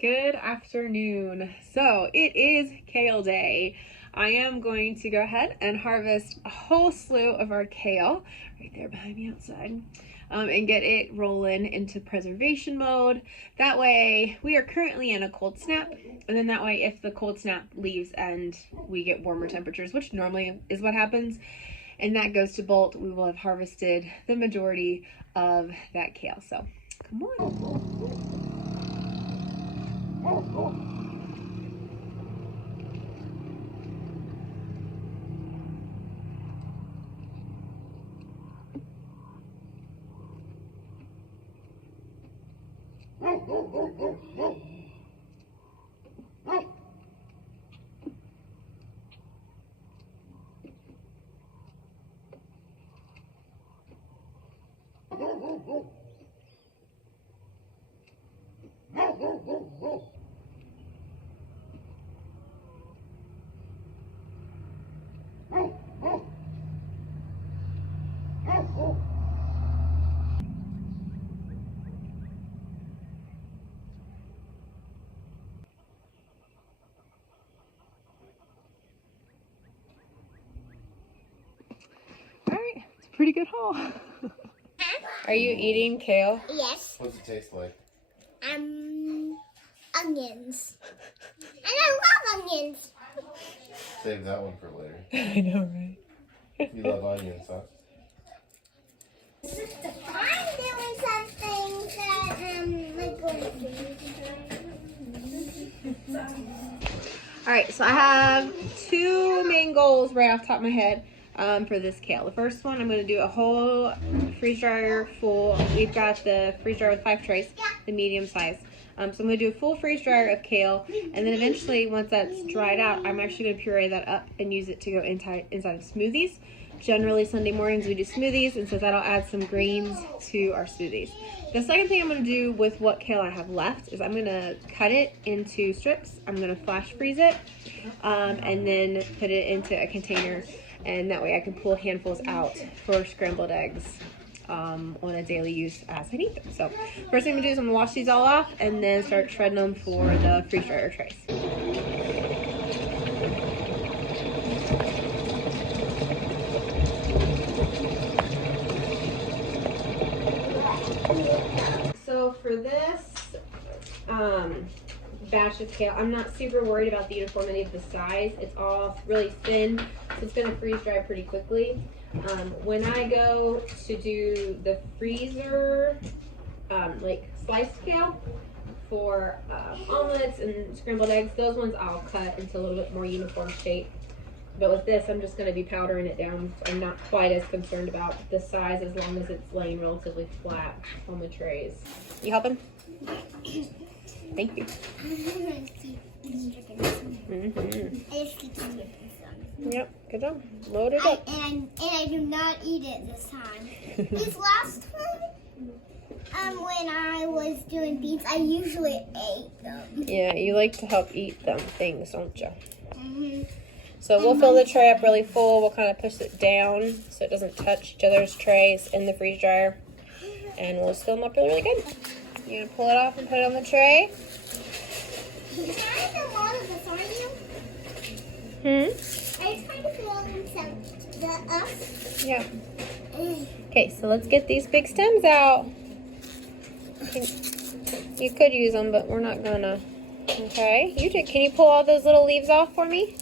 Good afternoon. So it is kale day. I am going to go ahead and harvest a whole slew of our kale right there behind me outside, and get it rolling into preservation mode. That way, we are currently in a cold snap, and then that way, if the cold snap leaves and we get warmer temperatures, which normally is what happens, and that goes to bolt, we will have harvested the majority of that kale. So come on. Alright, it's a pretty good haul. Are you eating kale? Yes. What's it taste like? Onions. And I love onions. Save that one for later. I know, right? You love onions, huh? I'm doing something that like Alright, so I have two main goals right off the top of my head for this kale. The first one, I'm going to do a whole freeze dryer full. We've got the freeze dryer with 5 trays, the medium size. So I'm going to do a full freeze dryer of kale, and then eventually, once that's dried out, I'm actually going to puree that up and use it to go inside of smoothies. Generally, Sunday mornings we do smoothies, and so that'll add some greens to our smoothies. The second thing I'm going to do with what kale I have left is I'm going to cut it into strips. I'm going to flash freeze it, and then put it into a container, and that way I can pull handfuls out for scrambled eggs on a daily use as I need them. So first thing I'm going to do is I'm going to wash these all off and then start shredding them for the freeze dryer trays. So for this batch of kale, I'm not super worried about the uniformity of the size. It's all really thin, so it's going to freeze dry pretty quickly. When I go to do the freezer, like sliced kale for omelets and scrambled eggs, those ones I'll cut into a little bit more uniform shape. But with this, I'm just going to be powdering it down. So I'm not quite as concerned about the size as long as it's laying relatively flat on the trays. You helping? Thank you. Yep, good job. Load it up. And I do not eat it this time. This last time, when I was doing beans, I usually ate them. Yeah, you like to help eat them things, don't you? Mm-hmm. So we'll fill the tray up really full. We'll kind of push it down so it doesn't touch each other's trays in the freeze dryer. And we'll fill them up really, really good. You're going to pull it off and put it on the tray. Can I have a lot of this, aren't you? Are you trying to fill them up? Yeah. Okay, so let's get these big stems out. You could use them, but we're not gonna. Okay, you did. Can you pull all those little leaves off for me?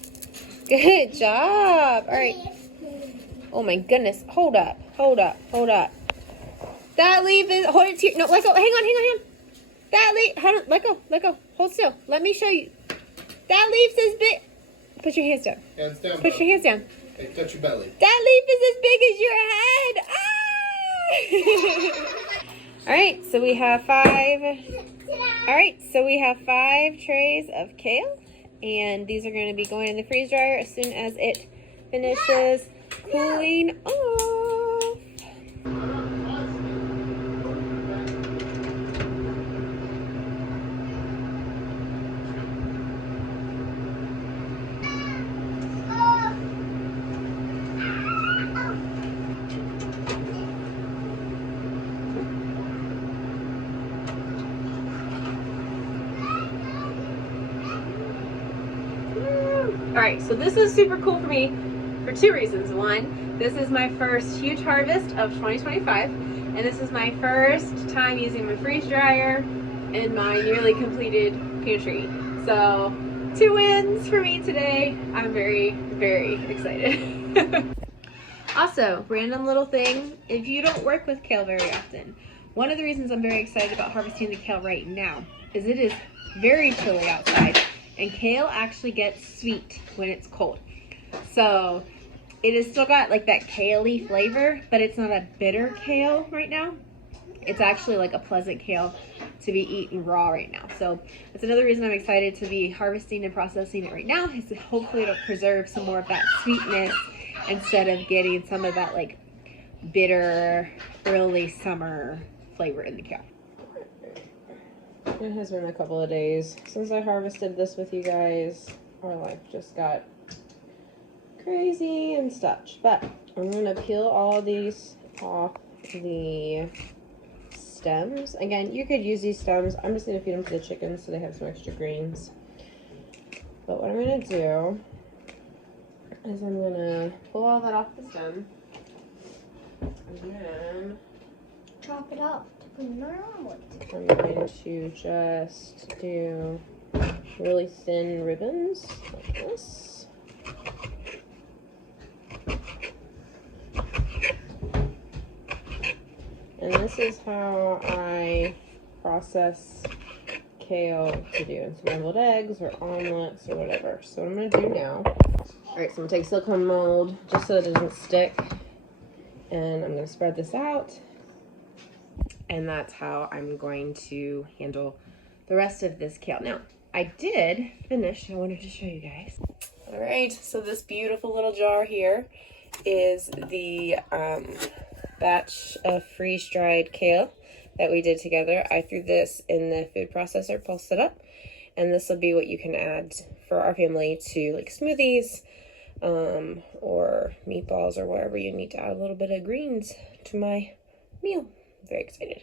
Good job. All right. Oh my goodness. Hold up. Hold up. Hold up. That leaf is. Hold it here. No, let go. Hang on. Hang on. Hang on. That leaf. Hold on. Let go. Let go. Hold still. Let me show you. That leaf's as big. Put your hands down. Hands down. Put your hands down. Hey, touch your belly. That leaf is as big as your head. Ah! All right. So we have 5. All right. So we have 5 trays of kale. And these are going to be going in the freeze dryer as soon as it finishes cooling off. Alright, so this is super cool for me for two reasons. One, this is my first huge harvest of 2025, and this is my first time using my freeze dryer in my nearly completed pantry. So, 2 wins for me today. I'm very, very excited. Also, random little thing, if you don't work with kale very often, one of the reasons I'm very excited about harvesting the kale right now is it is very chilly outside, and kale actually gets sweet when it's cold. So it has still got like that kale-y flavor, but it's not a bitter kale right now. It's actually like a pleasant kale to be eaten raw right now. So that's another reason I'm excited to be harvesting and processing it right now, is to hopefully it'll preserve some more of that sweetness instead of getting some of that like bitter early summer flavor in the kale. It has been a couple of days since I harvested this with you guys. Our life just got crazy and such. But I'm gonna peel all of these off the stems. Again, you could use these stems. I'm just gonna feed them to the chickens so they have some extra greens. But what I'm gonna do is I'm gonna pull all that off the stem. And then Chop it up to put in our omelet. I'm going to just do really thin ribbons like this. And this is how I process kale to do in scrambled eggs or omelets or whatever. So what I'm going to do now, alright, so I'm going to take silicone mold just so it doesn't stick. And I'm going to spread this out. And that's how I'm going to handle the rest of this kale. Now, I did finish, I wanted to show you guys. All right, so this beautiful little jar here is the batch of freeze-dried kale that we did together. I threw this in the food processor, pulsed it up, and this will be what you can add for our family to like smoothies or meatballs or wherever you need to add a little bit of greens to my meal. Very excited.